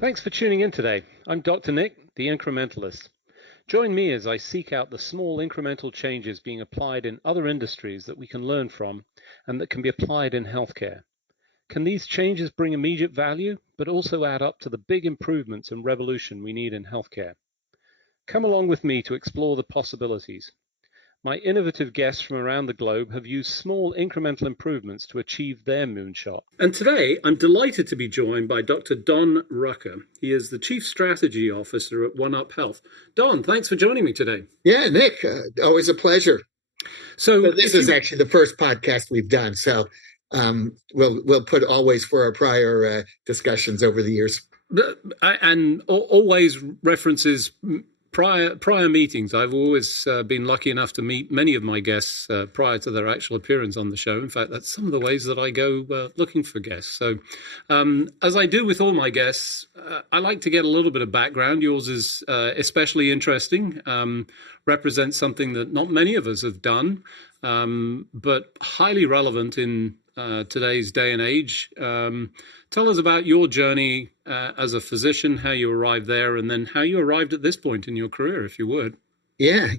Thanks for tuning in today. I'm Dr. Nick, the Incrementalist. Join me as I seek out the small incremental changes being applied in other industries that we can learn from and that can be applied in healthcare. Can these changes bring immediate value, but also add up to the big improvements and revolution we need in healthcare? Come along with me to explore the possibilities. My innovative guests from around the globe have used small incremental improvements to achieve their moonshot. And today, I'm delighted to be joined by Dr. Don Rucker. He is the Chief Strategy Officer at One Up Health. Don, thanks for joining me today. Yeah, Nick, always a pleasure. So this is actually the first podcast we've done, so we'll put always for our prior discussions over the years. And always references prior meetings. I've always been lucky enough to meet many of my guests prior to their actual appearance on the show. In fact, that's some of the ways that I go looking for guests. So as I do with all my guests, I like to get a little bit of background. Yours is especially interesting, represents something that not many of us have done, but highly relevant in today's day and age. Tell us about your journey as a physician, how you arrived there, and then how you arrived at this point in your career, if you would. Yeah.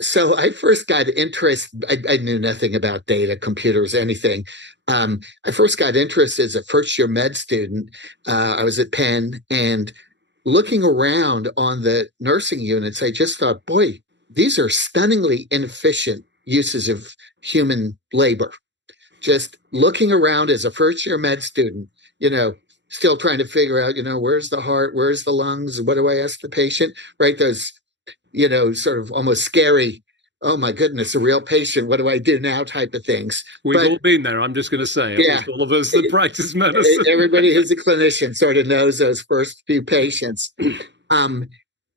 So I first got interested. I knew nothing about data, computers, anything. I first got interested as a first-year med student. I was at Penn, and looking around on the nursing units, I just thought, boy, these are stunningly inefficient uses of human labor. Just looking around as a first-year med student, still trying to figure out, where's the heart, where's the lungs, what do I ask the patient, right? Those, sort of almost scary, oh my goodness, a real patient, what do I do now type of things. All been there, I'm just going to say. Yeah. All of us that practice medicine. Everybody who's a clinician sort of knows those first few patients. And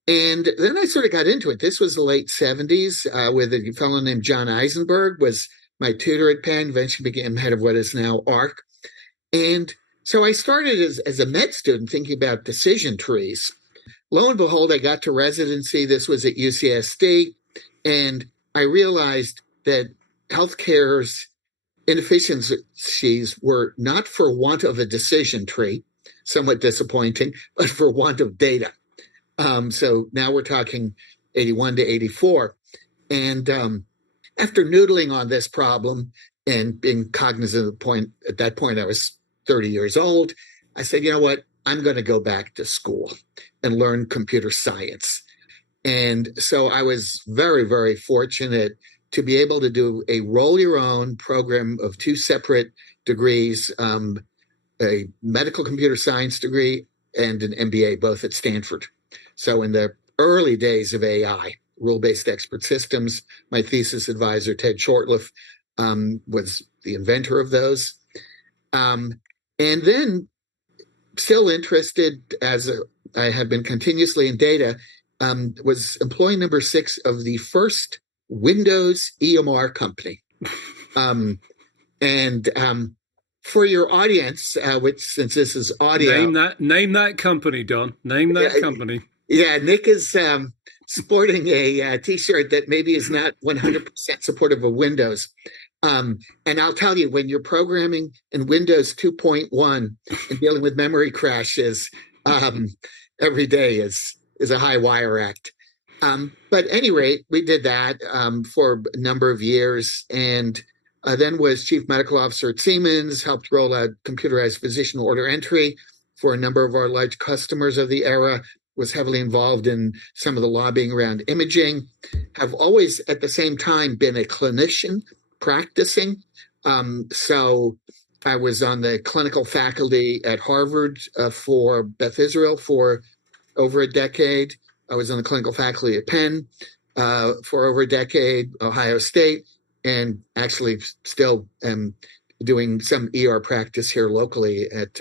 then I sort of got into it. This was the late 70s with a fellow named John Eisenberg, was my tutor at Penn, eventually became head of what is now ARC. And so I started as a med student thinking about decision trees. Lo and behold, I got to residency. This was at UCSD. And I realized that healthcare's inefficiencies were not for want of a decision tree, somewhat disappointing, but for want of data. So now we're talking 81 to 84. And after noodling on this problem and being cognizant of the point, at that point I was 30 years old, I said, you know what, I'm going to go back to school and learn computer science. And so I was very, very fortunate to be able to do a roll your own program of two separate degrees, a medical computer science degree and an MBA, both at Stanford. So in the early days of AI, rule-based expert systems, my thesis advisor, Ted Shortliff, was the inventor of those. And then still interested, as I have been continuously in data, was employee number 6 of the first Windows EMR company. For your audience, which since this is audio... Name that company, Don. Name that company. Yeah, Nick is sporting a T-shirt that maybe is not 100% supportive of Windows. And I'll tell you, when you're programming in Windows 2.1 and dealing with memory crashes every day is a high wire act. But at any rate, we did that for a number of years, and then was chief medical officer at Siemens, helped roll out computerized physician order entry for a number of our large customers of the era, was heavily involved in some of the lobbying around imaging, have always at the same time been a clinician practicing. So I was on the clinical faculty at Harvard for Beth Israel for over a decade. I was on the clinical faculty at Penn for over a decade, Ohio State, and actually still am doing some ER practice here locally at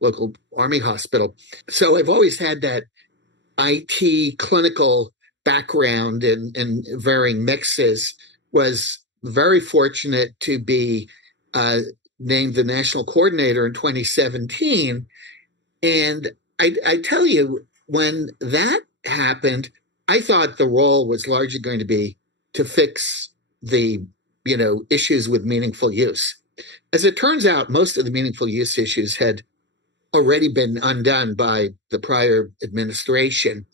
local Army hospital. So I've always had that IT clinical background in varying mixes, was very fortunate to be named the national coordinator in 2017. And I tell you, when that happened, I thought the role was largely going to be to fix the, issues with meaningful use. As it turns out, most of the meaningful use issues had already been undone by the prior administration.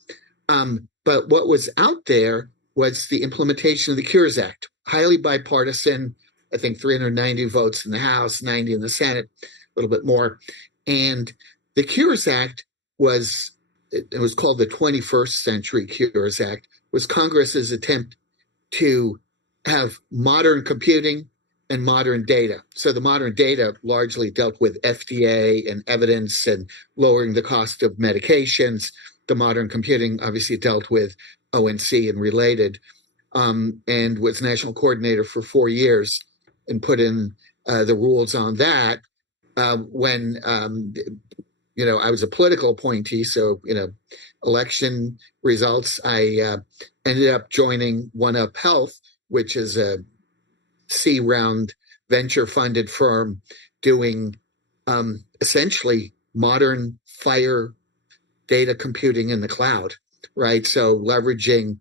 But what was out there was the implementation of the Cures Act, highly bipartisan. I think 390 votes in the House, 90 in the Senate, a little bit more. And the Cures Act was, it was called the 21st Century Cures Act, was Congress's attempt to have modern computing and modern data. So the modern data largely dealt with FDA and evidence and lowering the cost of medications. The modern computing obviously dealt with ONC and related, and was national coordinator for 4 years and put in the rules on that when I was a political appointee. So election results, I ended up joining One Up Health, which is a C-round venture-funded firm doing essentially modern fire data computing in the cloud, right? So leveraging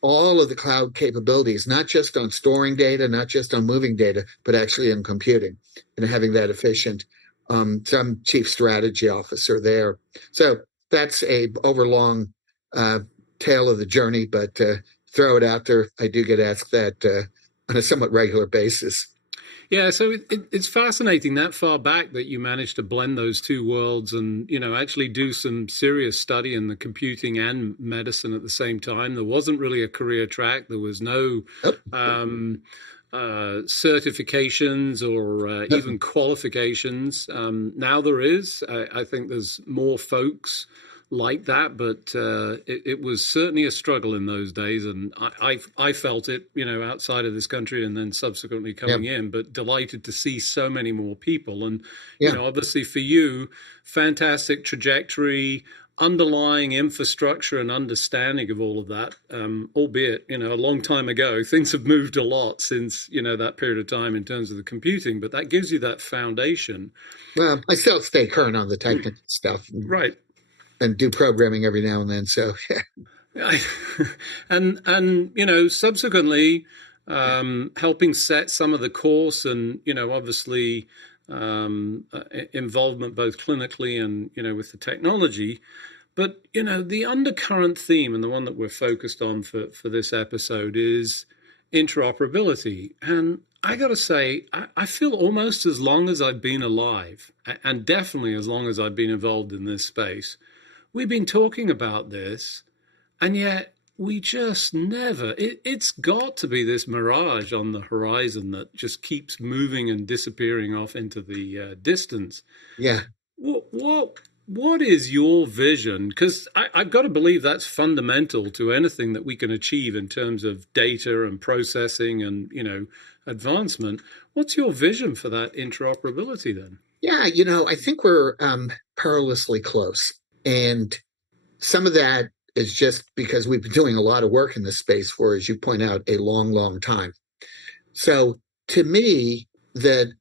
all of the cloud capabilities, not just on storing data, not just on moving data, but actually in computing and having that efficient. So I'm chief strategy officer there. So that's a overlong tale of the journey, but throw it out there. I do get asked that on a somewhat regular basis. Yeah, so it's fascinating that far back that you managed to blend those two worlds and, actually do some serious study in the computing and medicine at the same time. There wasn't really a career track. There was no certifications or even qualifications. Now there is. I think there's more folks like that, but it was certainly a struggle in those days, and I felt it, outside of this country and then subsequently coming in, but delighted to see so many more people. And, obviously for you, fantastic trajectory, underlying infrastructure and understanding of all of that, albeit, a long time ago. Things have moved a lot since, that period of time in terms of the computing, but that gives you that foundation. Well, I still stay current on the technical stuff. Right. And do programming every now and then. So, yeah. and subsequently helping set some of the course and, obviously involvement both clinically and, with the technology. But, the undercurrent theme and the one that we're focused on for this episode is interoperability. And I got to say, I feel almost as long as I've been alive, and definitely as long as I've been involved in this space, we've been talking about this, and yet we just never, it's got to be this mirage on the horizon that just keeps moving and disappearing off into the distance. Yeah. What is your vision? Because I've got to believe that's fundamental to anything that we can achieve in terms of data and processing and, advancement. What's your vision for that interoperability then? Yeah, I think we're perilously close. And some of that is just because we've been doing a lot of work in this space for, as you point out, a long, long time. So to me, that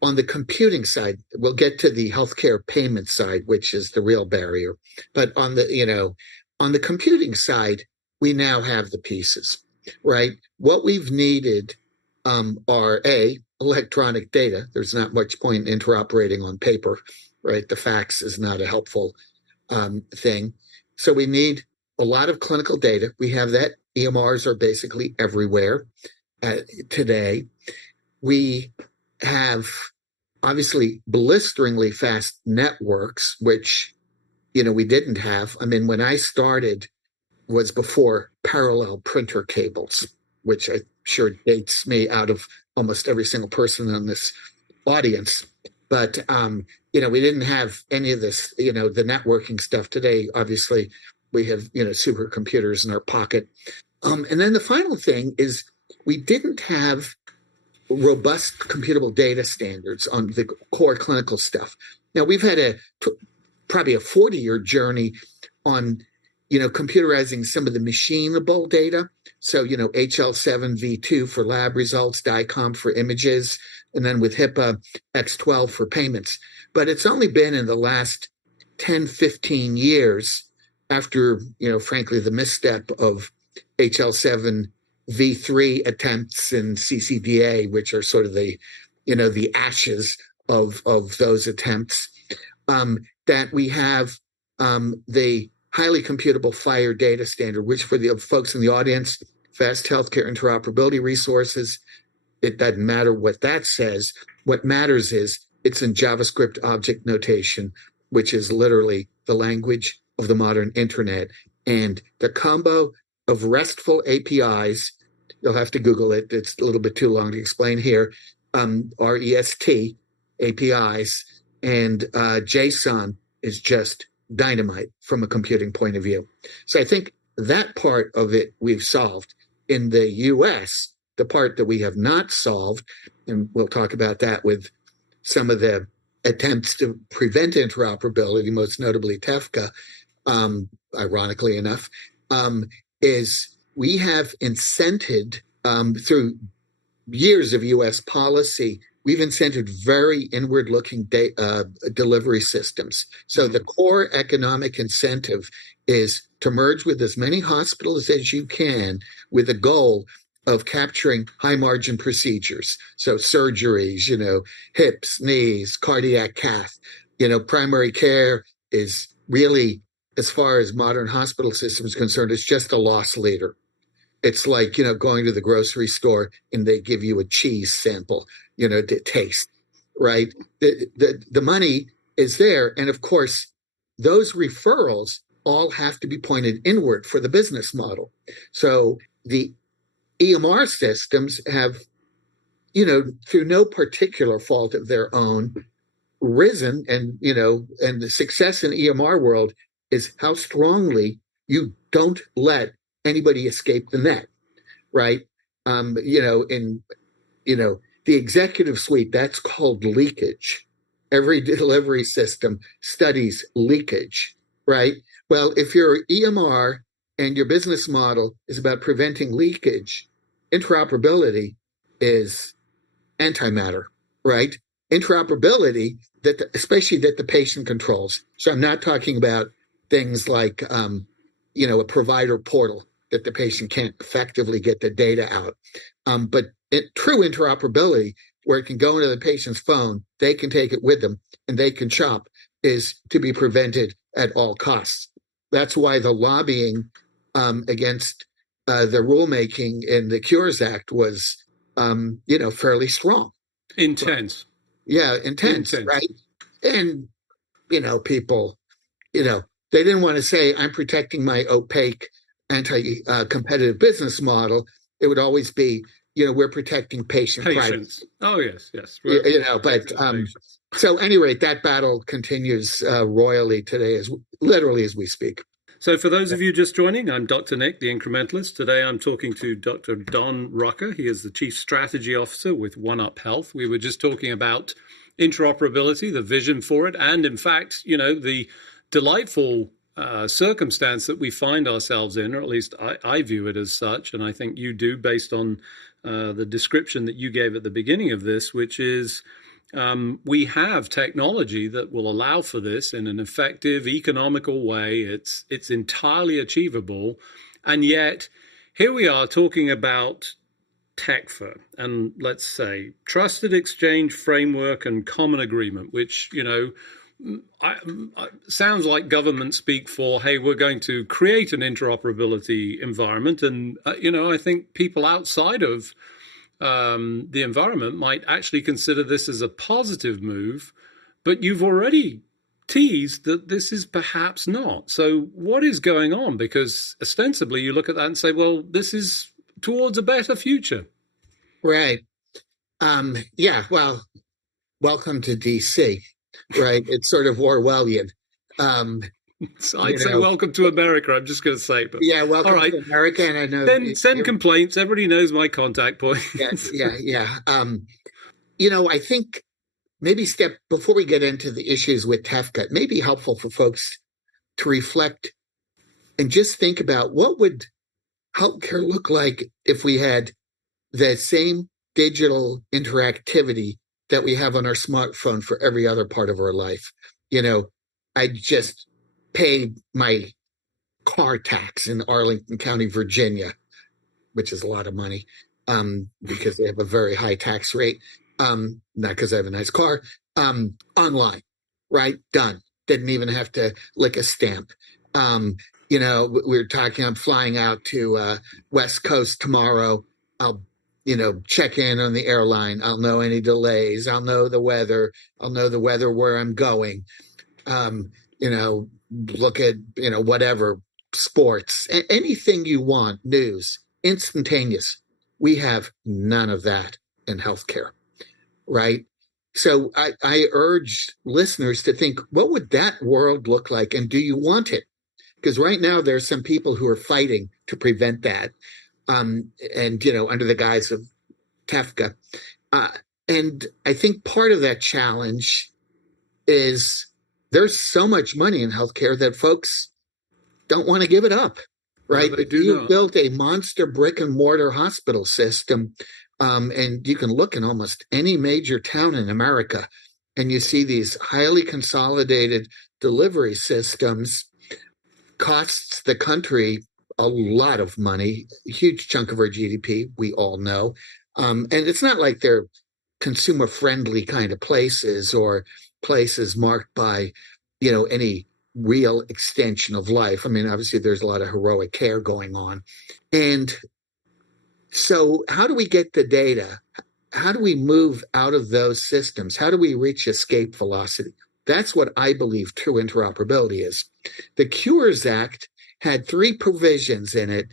on the computing side, we'll get to the healthcare payment side, which is the real barrier. But on the computing side, we now have the pieces, right? What we've needed are electronic data. There's not much point in interoperating on paper, right? The fax is not a helpful thing. So we need a lot of clinical data. We have that. EMRs are basically everywhere today. We have obviously blisteringly fast networks, which, we didn't have. I mean, when I started was before parallel printer cables, which I'm sure dates me out of almost every single person on this audience. But, we didn't have any of this, the networking stuff. Today, obviously, we have, supercomputers in our pocket. And then the final thing is we didn't have robust computable data standards on the core clinical stuff. Now, we've had probably a 40-year journey on, computerizing some of the machinable data. So, HL7 V2 for lab results, DICOM for images, and then with HIPAA X12 for payments. But it's only been in the last 10, 15 years after, frankly, the misstep of HL7 V3 attempts in CCDA, which are sort of the ashes of those attempts, that we have the highly computable FHIR data standard, which for the folks in the audience, fast healthcare interoperability resources, it doesn't matter what that says. What matters is it's in JavaScript object notation, which is literally the language of the modern internet. And the combo of RESTful APIs, you'll have to Google it, it's a little bit too long to explain here, REST APIs, and JSON is just dynamite from a computing point of view. So I think that part of it we've solved. In the US, the part that we have not solved, and we'll talk about that with some of the attempts to prevent interoperability, most notably TEFCA, ironically enough, is we have incented through years of US policy, we've incented very inward-looking delivery systems. So the core economic incentive is to merge with as many hospitals as you can with the goal of capturing high-margin procedures. So surgeries, hips, knees, cardiac cath. Primary care is really, as far as modern hospital system is concerned, it's just a loss leader. It's like, going to the grocery store and they give you a cheese sample, to taste, right? The money is there. And of course, those referrals all have to be pointed inward for the business model. So the EMR systems have, through no particular fault of their own, risen, and, and the success in EMR world is how strongly you don't let anybody escape the net, right? The executive suite, that's called leakage. Every delivery system studies leakage, right? Well, if your EMR and your business model is about preventing leakage, interoperability is antimatter, right? Interoperability, especially that the patient controls. So I'm not talking about things like, a provider portal that the patient can't effectively get the data out. But true interoperability, where it can go into the patient's phone, they can take it with them, and they can shop, is to be prevented at all costs. That's why the lobbying against the rulemaking in the Cures Act was, fairly strong. Intense. Yeah, intense, right? And, people, they didn't want to say, I'm protecting my opaque anti-competitive business model. It would always be, we're protecting patient privacy. Oh, yes. So anyway, that battle continues royally today, literally as we speak. So for those of you just joining, I'm Dr. Nick, the Incrementalist. Today I'm talking to Dr. Don Rucker. He is the Chief Strategy Officer with OneUp Health. We were just talking about interoperability, the vision for it, and in fact, the delightful circumstance that we find ourselves in, or at least I view it as such, and I think you do based on the description that you gave at the beginning of this, which is we have technology that will allow for this in an effective, economical way. It's entirely achievable. And yet, here we are talking about TECFA and, let's say, Trusted Exchange Framework and Common Agreement, which, sounds like government speak for, hey, we're going to create an interoperability environment. And, I think people outside of the environment might actually consider this as a positive move, but you've already teased that this is perhaps not. So what is going on? Because ostensibly you look at that and say, well, this is towards a better future. Right. Well, welcome to DC, right? It's sort of Orwellian. So I'd say welcome to America. I'm just going to say, but yeah, welcome to America. And I know then send complaints. Everybody knows my contact point. Yeah. I think maybe before we get into the issues with TEFCA, it may be helpful for folks to reflect and just think about what would healthcare look like if we had the same digital interactivity that we have on our smartphone for every other part of our life. I just paid my car tax in Arlington County, Virginia, which is a lot of money because they have a very high tax rate, not because I have a nice car, online, right? Done. didn't even have to lick a stamp. We were talking, I'm flying out to West Coast tomorrow. I'll, check in on the airline. I'll know any delays. I'll know the weather. I'll know the weather where I'm going. Look at, whatever, sports, anything you want, news, instantaneous. We have none of that in healthcare, right? So I urge listeners to think, what would that world look like? And do you want it? Because right now there's some people who are fighting to prevent that. And, under the guise of TEFCA. And I think part of that challenge is there's so much money in healthcare that folks don't want to give it up, right? No, they do you not. built a monster brick and mortar hospital system, and you can look in almost any major town in America, and you see these highly consolidated delivery systems costs the country a lot of money, a huge chunk of our GDP, we all know. And it's not like they're consumer friendly kind of places or places marked by, any real extension of life. I mean, obviously there's a lot of heroic care going on. And so how do we get the data? How do we move out of those systems? How do we reach escape velocity? That's what I believe true interoperability is. The Cures Act had 3 provisions in it.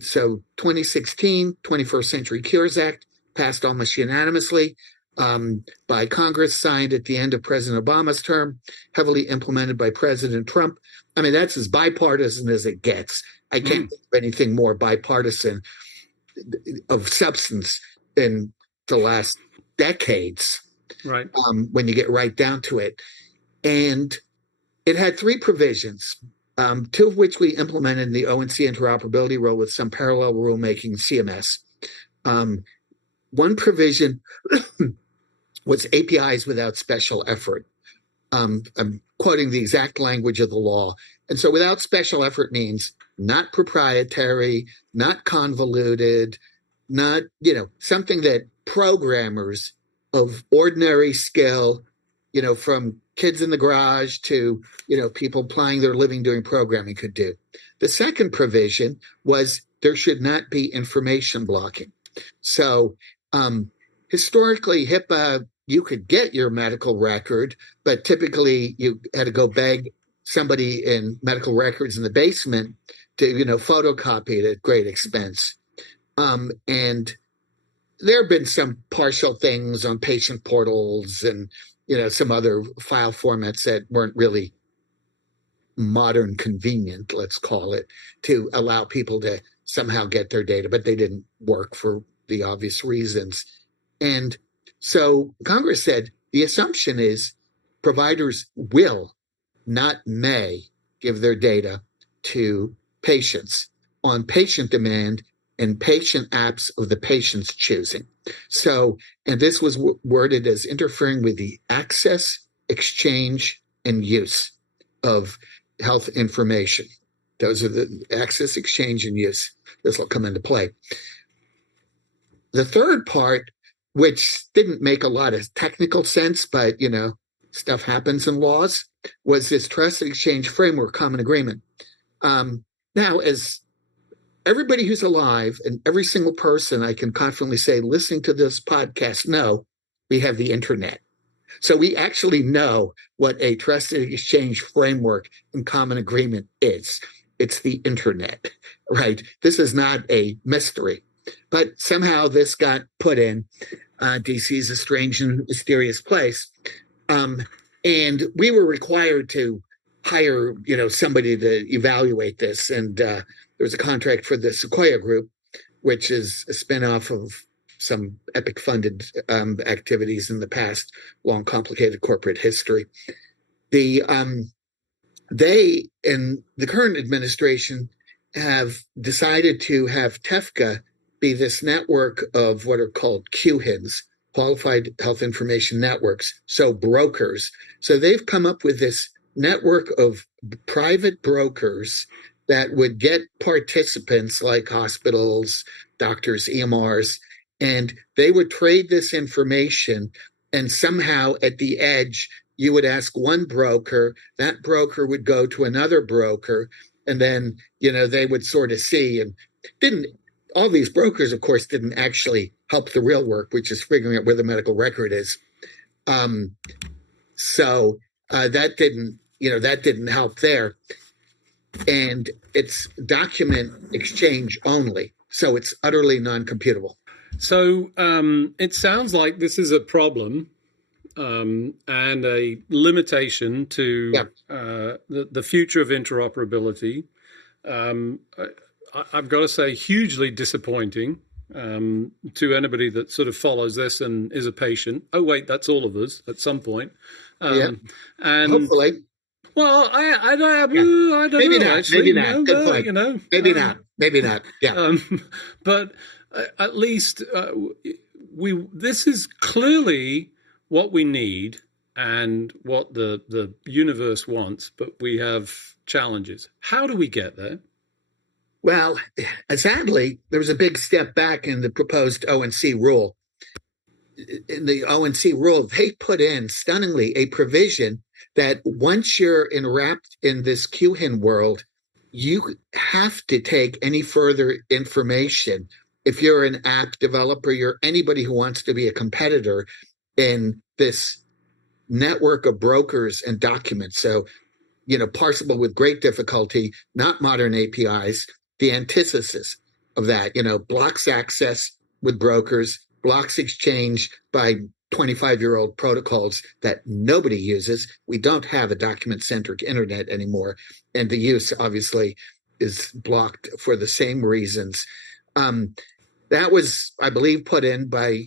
So 2016, 21st Century Cures Act, passed almost unanimously by Congress, signed at the end of President Obama's term, heavily implemented by President Trump. I mean, that's as bipartisan as it gets. I can't think of anything more bipartisan of substance in the last decades, right? When you get right down to it. And it had 3 provisions, 2 of which we implemented in the ONC interoperability rule with some parallel rulemaking in CMS. One provision was APIs without special effort. I'm quoting the exact language of the law. And so without special effort means not proprietary, not convoluted, not, something that programmers of ordinary skill, from kids in the garage to, people applying their living doing programming could do. The second provision was there should not be information blocking. So historically, HIPAA, you could get your medical record, but typically you had to go beg somebody in medical records in the basement to, photocopy it at great expense. And there have been some partial things on patient portals and, some other file formats that weren't really modern convenient, let's call it, to allow people to somehow get their data, but they didn't work for the obvious reasons. And so Congress said the assumption is providers will, not may, give their data to patients on patient demand and patient apps of the patient's choosing. So, and this was worded as interfering with the access, exchange, and use of health information. Those are the access, exchange, and use. This will come into play. The third part, which didn't make a lot of technical sense, but, stuff happens in laws, was this trust exchange framework common agreement. Now, as everybody who's alive and every single person I can confidently say listening to this podcast know, we have the internet. So we actually know what a trusted exchange framework and common agreement is. It's the internet, right? This is not a mystery. But somehow this got put in. DC is a strange and mysterious place. And we were required to hire, somebody to evaluate this. And there was a contract for the Sequoia Group, which is a spinoff of some epic funded activities in the past, long, complicated corporate history. They in the current administration have decided to have TEFCA be this network of what are called QHINs, Qualified Health Information Networks, so brokers. So they've come up with this network of private brokers that would get participants like hospitals, doctors, EMRs, and they would trade this information and somehow at the edge you would ask one broker, that broker would go to another broker, and then, they would sort of see. And didn't all these brokers, of course, didn't actually help the real work, which is figuring out where the medical record is. So that didn't help there. And it's document exchange only. So it's utterly non-computable. So it sounds like this is a problem and a limitation to the future of interoperability. I've got to say, hugely disappointing to anybody that sort of follows this and is a patient. Oh, wait, that's all of us at some point. And hopefully. Well, I don't maybe know. Not, actually, maybe not. Good point. Maybe not. Maybe not. Yeah. But at least this is clearly what we need and what the universe wants. But we have challenges. How do we get there? Well, sadly, there was a big step back in the proposed O&C rule. In the O&C rule, they put in, stunningly, a provision that once you're enwrapped in this QHIN world, you have to take any further information. If you're an app developer, you're anybody who wants to be a competitor in this network of brokers and documents. So, parsable with great difficulty, not modern APIs. The antithesis of that, blocks access with brokers, blocks exchange by 25-year-old protocols that nobody uses. We don't have a document-centric internet anymore. And the use, obviously, is blocked for the same reasons. That was, I believe, put in by,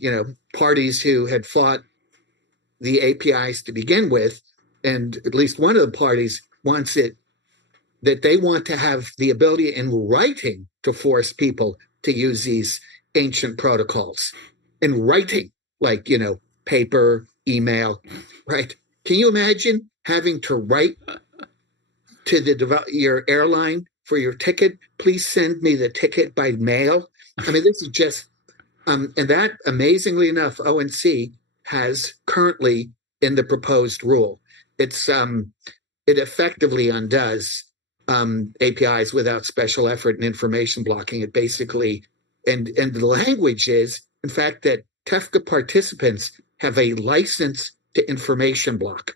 parties who had fought the APIs to begin with. And at least one of the parties wants it, that they want to have the ability in writing to force people to use these ancient protocols. In writing, like, paper, email, right? Can you imagine having to write to your airline for your ticket? Please send me the ticket by mail. I mean, this is just, and that, amazingly enough, O&C has currently in the proposed rule. It effectively undoes APIs without special effort and information blocking. It basically, and the language is, in fact, that TEFCA participants have a license to information block.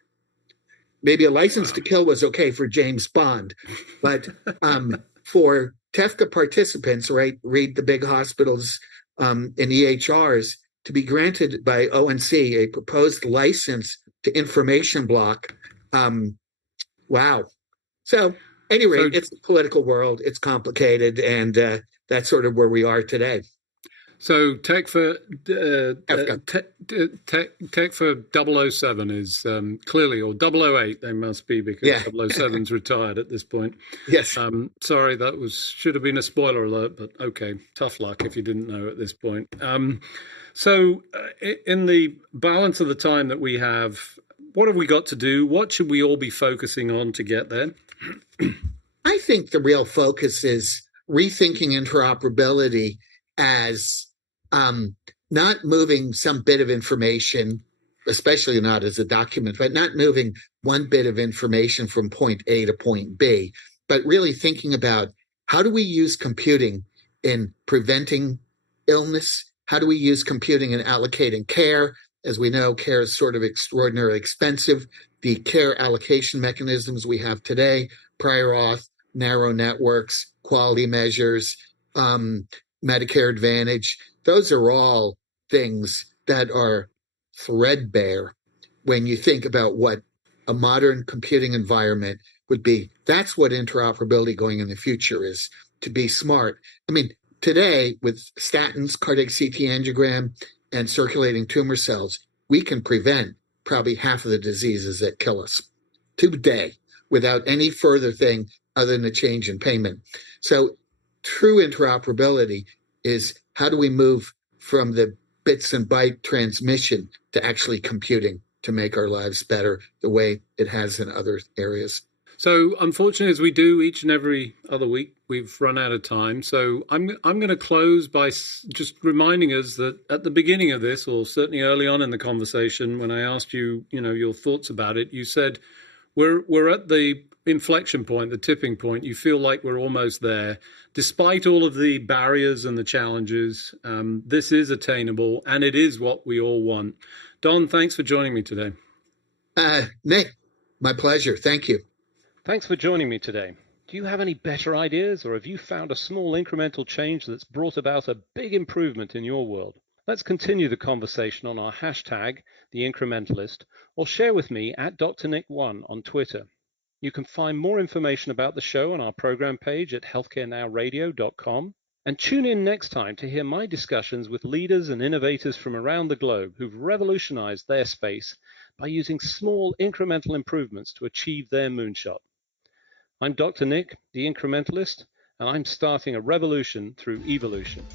Maybe a license to kill was okay for James Bond, but for TEFCA participants, right, read the big hospitals and EHRs, to be granted by O&C a proposed license to information block. Wow. So, at any rate, it's a political world. It's complicated, and that's sort of where we are today. So tech for 007 is clearly, or 008 they must be, because 007's retired at this point. Yes. Sorry, that should have been a spoiler alert, but okay, tough luck if you didn't know at this point. So in the balance of the time that we have, what have we got to do? What should we all be focusing on to get there? I think the real focus is rethinking interoperability as not moving some bit of information, especially not as a document, but not moving one bit of information from point A to point B, but really thinking about how do we use computing in preventing illness? How do we use computing in allocating care? As we know, care is sort of extraordinarily expensive. The care allocation mechanisms we have today, prior auth, narrow networks, quality measures, Medicare Advantage, those are all things that are threadbare when you think about what a modern computing environment would be. That's what interoperability going in the future is, to be smart. I mean, today with statins, cardiac CT angiogram, and circulating tumor cells, we can prevent probably half of the diseases that kill us today without any further thing other than a change in payment. So true interoperability is, how do we move from the bits and byte transmission to actually computing to make our lives better the way it has in other areas? So, unfortunately, as we do each and every other week, we've run out of time. So, I'm going to close by just reminding us that at the beginning of this, or certainly early on in the conversation, when I asked you, your thoughts about it, you said we're at the inflection point, the tipping point. You feel like we're almost there, despite all of the barriers and the challenges. This is attainable, and it is what we all want. Don, thanks for joining me today. Nick, my pleasure. Thank you. Thanks for joining me today. Do you have any better ideas, or have you found a small incremental change that's brought about a big improvement in your world? Let's continue the conversation on our hashtag, The Incrementalist, or share with me at Dr. Nick1 on Twitter. You can find more information about the show on our program page at healthcarenowradio.com, and tune in next time to hear my discussions with leaders and innovators from around the globe who've revolutionized their space by using small incremental improvements to achieve their moonshot. I'm Dr. Nick, the Incrementalist, and I'm starting a revolution through evolution.